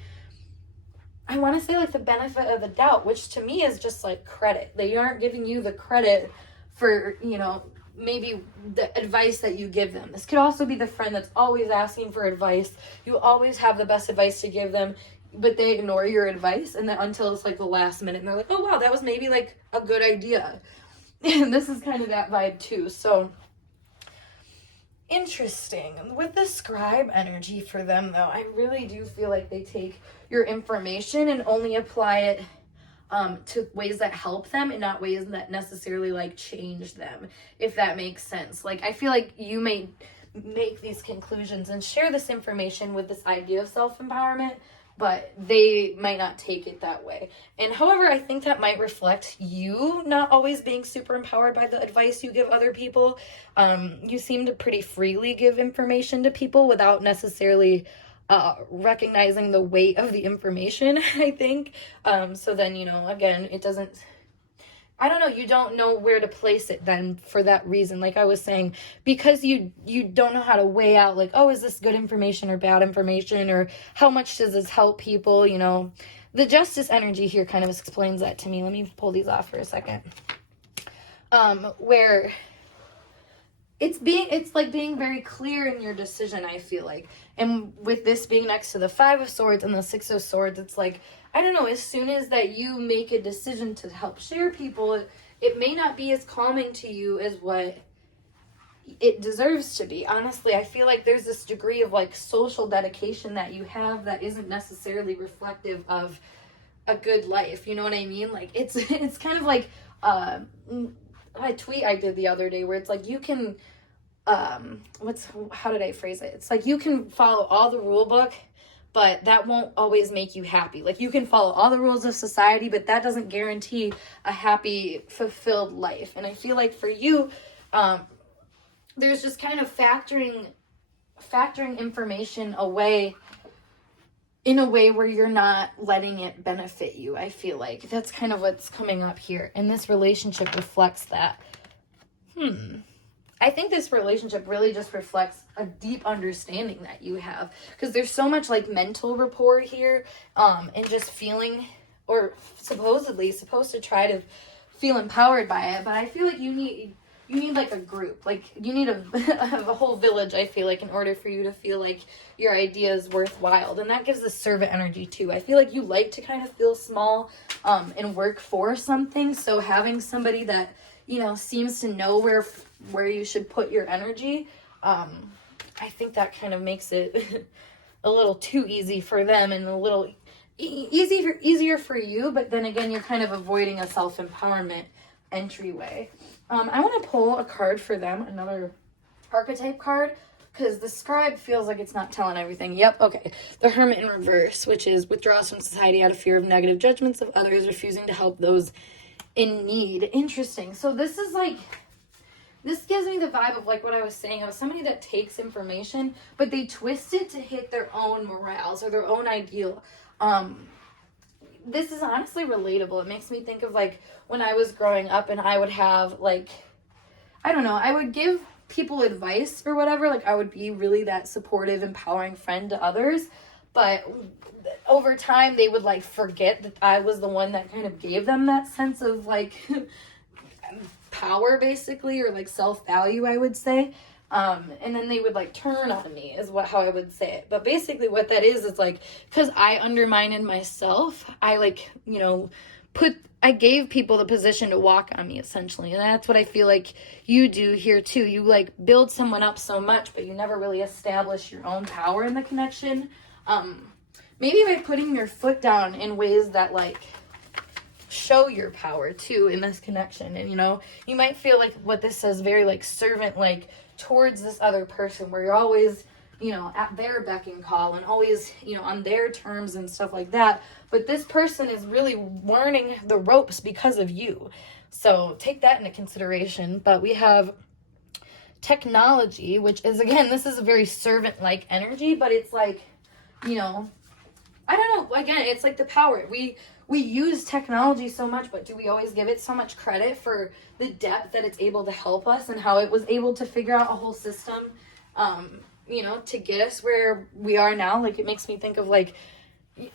I want to say, like, the benefit of the doubt, which to me is just like credit. They aren't giving you the credit for, you know, maybe the advice that you give them. This could also be the friend that's always asking for advice. You always have the best advice to give them, but they ignore your advice, and then until it's like the last minute and they're like, oh wow, that was maybe like a good idea. And this is kind of that vibe too. So interesting. With the scribe energy for them though, I really do feel like they take your information and only apply it to ways that help them and not ways that necessarily like change them, if that makes sense. Like, I feel like you may make these conclusions and share this information with this idea of self-empowerment, but they might not take it that way. And however, I think that might reflect you not always being super empowered by the advice you give other people. You seem to pretty freely give information to people without necessarily recognizing the weight of the information, I think. So then, you know, again, it doesn't, I don't know, you don't know where to place it then for that reason. Like I was saying, because you don't know how to weigh out, like, oh, is this good information or bad information, or how much does this help people, you know. The justice energy here kind of explains that to me. Let me pull these off for a second. Where it's like being very clear in your decision, I feel like. And with this being next to the 5 of Swords and the 6 of Swords, it's like, I don't know, as soon as that you make a decision to help share people, it may not be as calming to you as what it deserves to be. Honestly, I feel like there's this degree of like social dedication that you have that isn't necessarily reflective of a good life. You know what I mean? Like, it's kind of like a tweet I did the other day where it's like, you can how did I phrase it? It's like, you can follow all the rule book, but that won't always make you happy. Like, you can follow all the rules of society, but that doesn't guarantee a happy, fulfilled life. And I feel like for you, there's just kind of factoring information away in a way where you're not letting it benefit you. I feel like that's kind of what's coming up here. And this relationship reflects that. I think this relationship really just reflects a deep understanding that you have, because there's so much like mental rapport here, and just feeling, or supposedly supposed to try to feel empowered by it. But I feel like you need like a group, like you need a whole village, I feel like, in order for you to feel like your idea is worthwhile. And that gives the servant energy too. I feel like you like to kind of feel small, and work for something. So having somebody that, you know, seems to know where you should put your energy, I think that kind of makes it a little too easy for them and a little easier for you. But then again, you're kind of avoiding a self-empowerment entryway. I want to pull a card for them, another archetype card, because the scribe feels like it's not telling everything. Yep, okay. The Hermit in reverse, which is withdraws from society out of fear of negative judgments of others, refusing to help those in need. Interesting. So this is like, this gives me the vibe of like what I was saying, of somebody that takes information, but they twist it to hit their own morals or their own ideal. This is honestly relatable. It makes me think of like when I was growing up and I would have like, I don't know, I would give people advice or whatever. Like, I would be really that supportive, empowering friend to others. But over time, they would like forget that I was the one that kind of gave them that sense of like power, basically, or like self-value, I would say. And then they would like turn on me is how I would say it. But basically what that is like, because I undermined myself, I like, you know, I gave people the position to walk on me, essentially. And that's what I feel like you do here too. You like build someone up so much, but you never really establish your own power in the connection. Maybe by putting your foot down in ways that like show your power too in this connection. And, you know, you might feel like what this says, very like servant, like towards this other person, where you're always, you know, at their beck and call and always, you know, on their terms and stuff like that. But this person is really learning the ropes because of you. So take that into consideration. But we have technology, which is, again, this is a very servant-like energy, but it's like, you know, I don't know, again, it's like the power. We use technology so much, but do we always give it so much credit for the depth that it's able to help us and how it was able to figure out a whole system, you know, to get us where we are now? Like, it makes me think of like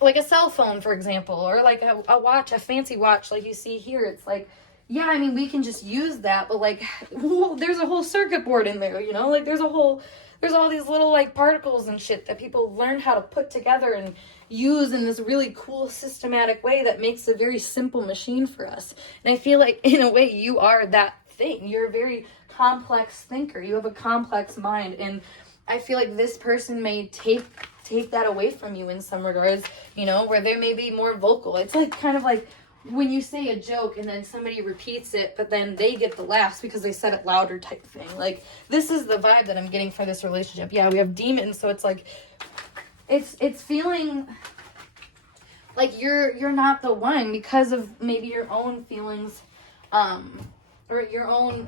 a cell phone, for example, or like a watch, a fancy watch like you see here. It's like, yeah, I mean, we can just use that, but like, well, there's a whole circuit board in there, you know, like there's all these little like particles and shit that people learn how to put together and use in this really cool systematic way that makes a very simple machine for us. And I feel like in a way you are that thing. You're a very complex thinker. You have a complex mind, and I feel like this person may take that away from you in some regards, you know, where they may be more vocal. It's like kind of like when you say a joke and then somebody repeats it, but then they get the laughs because they said it louder type thing. Like, this is the vibe that I'm getting for this relationship. Yeah, we have demons, so it's like, it's feeling like you're not the one because of maybe your own feelings, or your own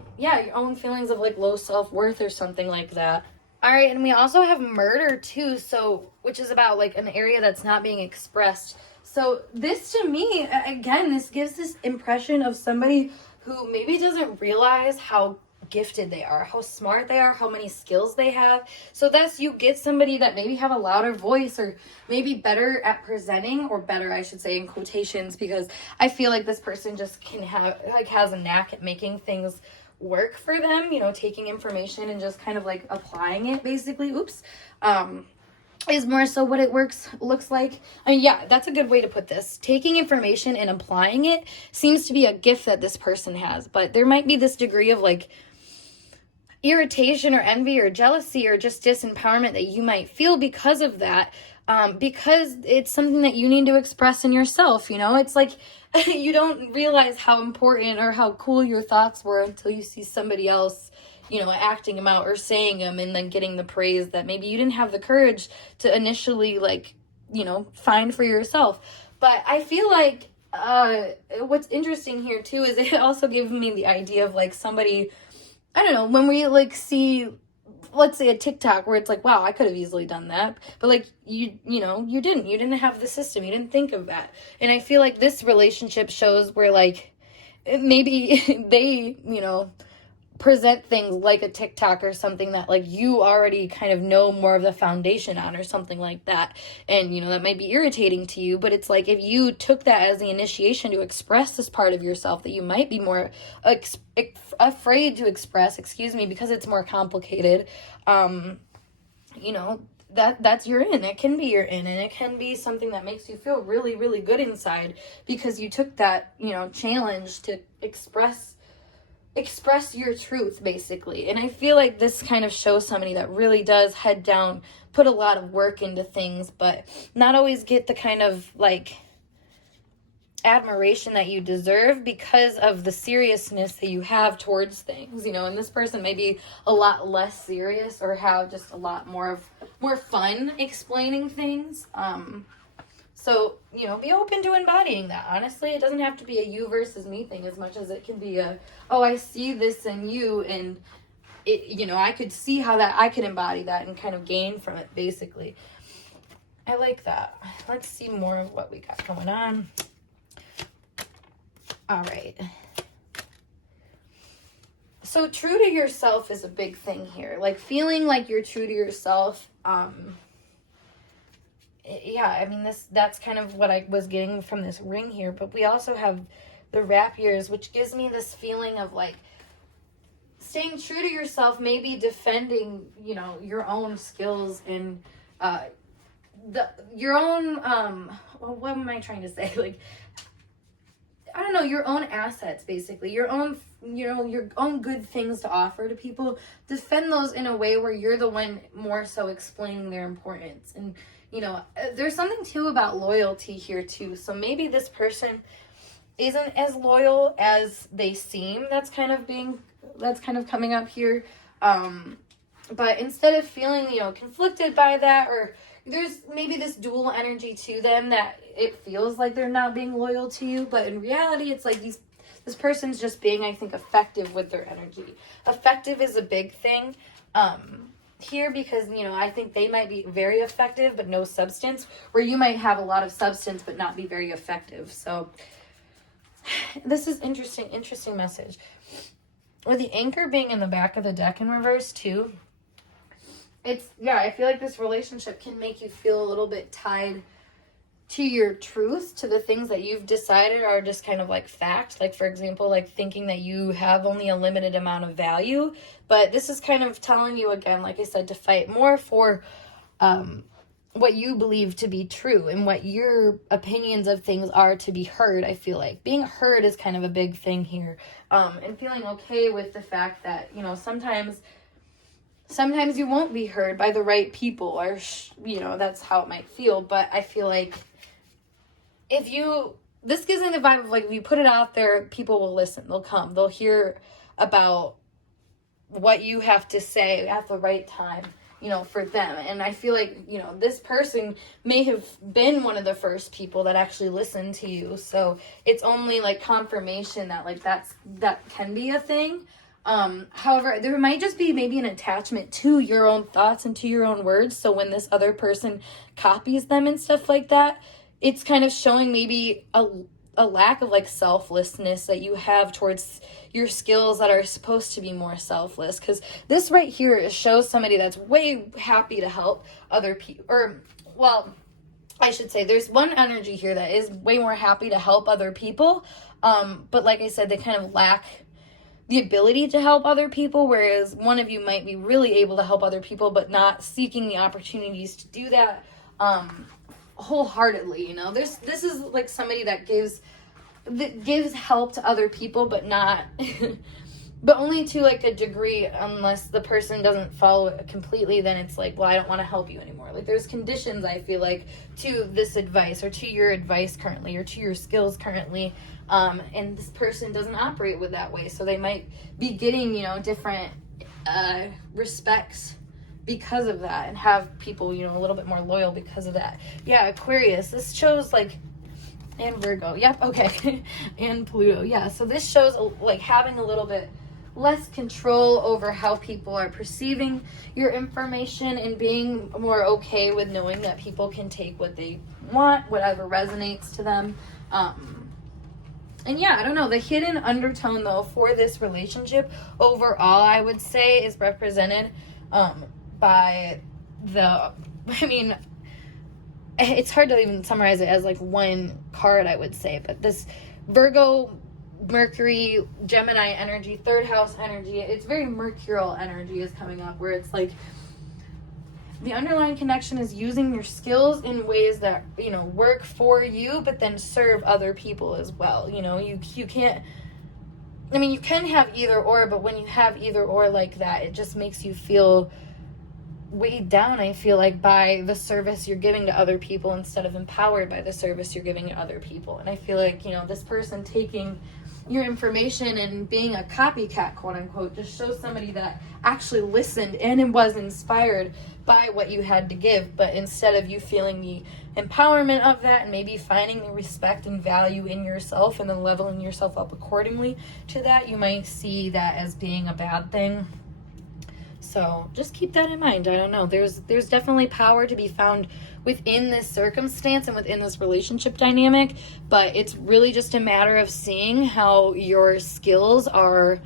feelings of like low self-worth or something like that. All right, and we also have murder too, so which is about like an area that's not being expressed. So this, to me, again, this gives this impression of somebody who maybe doesn't realize how gifted they are, how smart they are, how many skills they have. So thus you get somebody that maybe have a louder voice, or maybe better at presenting, or better, I should say, in quotations, because I feel like this person just has a knack at making things work for them, you know, taking information and just kind of like applying it, basically. Is more so what it looks like. I mean, yeah, that's a good way to put this. Taking information and applying it seems to be a gift that this person has, but there might be this degree of like irritation or envy or jealousy or just disempowerment that you might feel because of that, because it's something that you need to express in yourself, you know? It's like you don't realize how important or how cool your thoughts were until you see somebody else, you know, acting them out or saying them and then getting the praise that maybe you didn't have the courage to initially, like, you know, find for yourself. But I feel like what's interesting here too is it also gives me the idea of like somebody, I don't know, when we like see, let's say, a TikTok where it's like, wow, I could have easily done that, but like you didn't have the system, you didn't think of that. And I feel like this relationship shows where like maybe they, you know, present things like a TikTok or something that like you already kind of know more of the foundation on or something like that. And, you know, that might be irritating to you, but it's like if you took that as the initiation to express this part of yourself that you might be more afraid to express, because it's more complicated, you know, that's your in. It can be your in, and it can be something that makes you feel really, really good inside because you took that, you know, challenge to express your truth, basically. And I feel like this kind of shows somebody that really does head down, put a lot of work into things, but not always get the kind of like admiration that you deserve because of the seriousness that you have towards things, you know. And this person may be a lot less serious or have just a lot more fun explaining things. So, you know, be open to embodying that. Honestly, it doesn't have to be a you versus me thing as much as it can be I see this in you, and it, you know, I could see how that I could embody that and kind of gain from it, basically. I like that. Let's see more of what we got going on. All right. So true to yourself is a big thing here. Like feeling like you're true to yourself. Yeah, I mean, that's kind of what I was getting from this ring here. But we also have the rapiers, which gives me this feeling of like staying true to yourself, maybe defending, you know, your own skills and your own what am I trying to say? Like, I don't know, your own assets, basically, your own, you know, your own good things to offer to people. Defend those in a way where you're the one more so explaining their importance. And, you know, there's something too about loyalty here too. So maybe this person isn't as loyal as they seem. That's kind of coming up here. But instead of feeling, you know, conflicted by that, or there's maybe this dual energy to them that it feels like they're not being loyal to you, but in reality, it's like This person's just being, I think, effective with their energy. Effective is a big thing here because, you know, I think they might be very effective but no substance, where you might have a lot of substance but not be very effective. So this is interesting message. With the anchor being in the back of the deck in reverse too, it's, yeah, I feel like this relationship can make you feel a little bit tied to your truth, to the things that you've decided are just kind of like fact. Like, for example, like thinking that you have only a limited amount of value. But this is kind of telling you, again, like I said, to fight more for what you believe to be true and what your opinions of things are to be heard. I feel like being heard is kind of a big thing here. And feeling okay with the fact that, you know, sometimes you won't be heard by the right people, or, you know, that's how it might feel. But I feel like this gives me the vibe of like, if you put it out there, people will listen, they'll come, they'll hear about what you have to say at the right time, you know, for them. And I feel like, you know, this person may have been one of the first people that actually listened to you. So it's only like confirmation that like that can be a thing. However, there might just be maybe an attachment to your own thoughts and to your own words. So when this other person copies them and stuff like that, it's kind of showing maybe a lack of like selflessness that you have towards your skills that are supposed to be more selfless. Because this right here shows somebody that's way happy to help other people. Or, well, I should say there's one energy here that is way more happy to help other people. But like I said, they kind of lack the ability to help other people, whereas one of you might be really able to help other people but not seeking the opportunities to do that wholeheartedly. You know, this is like somebody that gives help to other people but not but only to like a degree. Unless the person doesn't follow it completely, then it's like, well, I don't want to help you anymore. Like, there's conditions, I feel like, to this advice or to your advice currently or to your skills currently. And this person doesn't operate with that way. So they might be getting, you know, different respects because of that, and have people, you know, a little bit more loyal because of that. Yeah, Aquarius. This shows like, and Virgo. Yep, okay. And Pluto. Yeah, so this shows like having a little bit less control over how people are perceiving your information, and being more okay with knowing that people can take what they want, whatever resonates to them. And yeah, I don't know, the hidden undertone though for this relationship overall, I would say, is represented by it's hard to even summarize it as like one card, I would say, but this Virgo, Mercury, Gemini energy, third house energy, it's very mercurial energy is coming up, where it's like the underlying connection is using your skills in ways that, you know, work for you, but then serve other people as well. You know, you can't, I mean, you can have either or, but when you have either or like that, it just makes you feel weighed down, I feel like, by the service you're giving to other people instead of empowered by the service you're giving to other people. And I feel like, you know, this person taking your information and being a copycat, quote unquote, just shows somebody that actually listened and was inspired by what you had to give. But instead of you feeling the empowerment of that and maybe finding the respect and value in yourself and then leveling yourself up accordingly to that, you might see that as being a bad thing. So just keep that in mind. I don't know. There's definitely power to be found within this circumstance and within this relationship dynamic, but it's really just a matter of seeing how your skills are,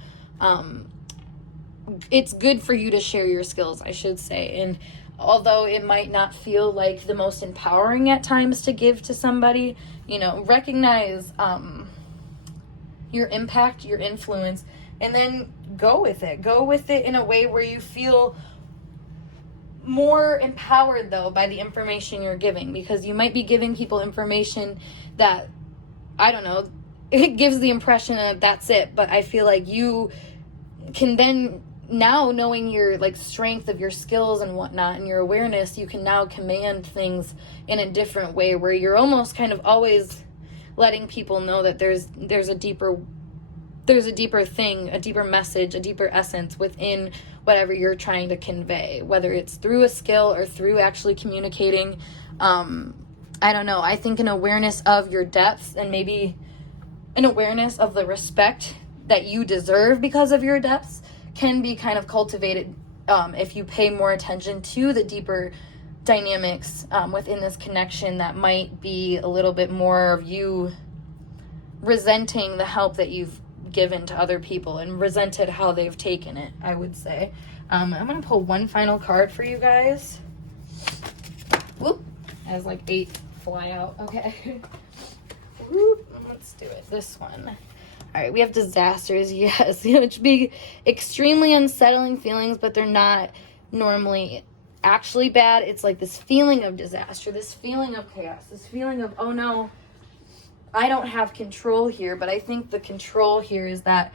it's good for you to share your skills, I should say. And although it might not feel like the most empowering at times to give to somebody, you know, recognize your impact, your influence, and then go with it in a way where you feel more empowered though by the information you're giving, because you might be giving people information that, I don't know, it gives the impression that that's it. But I feel like you can then, now knowing your like strength of your skills and whatnot and your awareness, you can now command things in a different way, where you're almost kind of always letting people know that there's a deeper thing, a deeper message, a deeper essence within whatever you're trying to convey, whether it's through a skill or through actually communicating. I don't know. I think an awareness of your depths and maybe an awareness of the respect that you deserve because of your depths can be kind of cultivated if you pay more attention to the deeper dynamics within this connection that might be a little bit more of you resenting the help that you've given to other people and resented how they've taken it, I would say. I'm going to pull one final card for you guys. Whoop. Has like 8 fly out. Okay. Whoop. Let's do it. This one. All right, we have disasters, yes, which be extremely unsettling feelings, but they're not normally actually bad. It's like this feeling of disaster, this feeling of chaos, this feeling of, oh no, I don't have control here. But I think the control here is that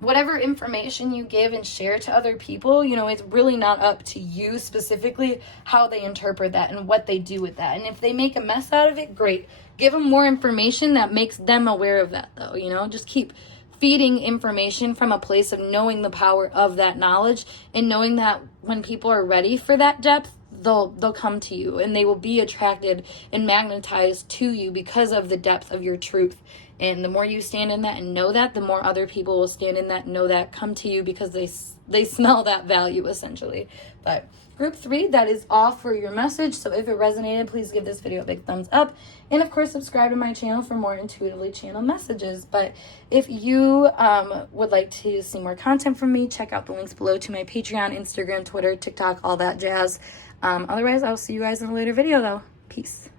whatever information you give and share to other people, you know, it's really not up to you specifically how they interpret that and what they do with that. And if they make a mess out of it, great. Give them more information that makes them aware of that, though, you know. Just keep feeding information from a place of knowing the power of that knowledge and knowing that when people are ready for that depth, they'll come to you and they will be attracted and magnetized to you because of the depth of your truth. And the more you stand in that and know that, the more other people will stand in that and know that, come to you because they smell that value, essentially. But group 3, that is all for your message. So if it resonated, please give this video a big thumbs up. And of course, subscribe to my channel for more intuitively channeled messages. But if you would like to see more content from me, check out the links below to my Patreon, Instagram, Twitter, TikTok, all that jazz. Otherwise, I'll see you guys in a later video, though. Peace.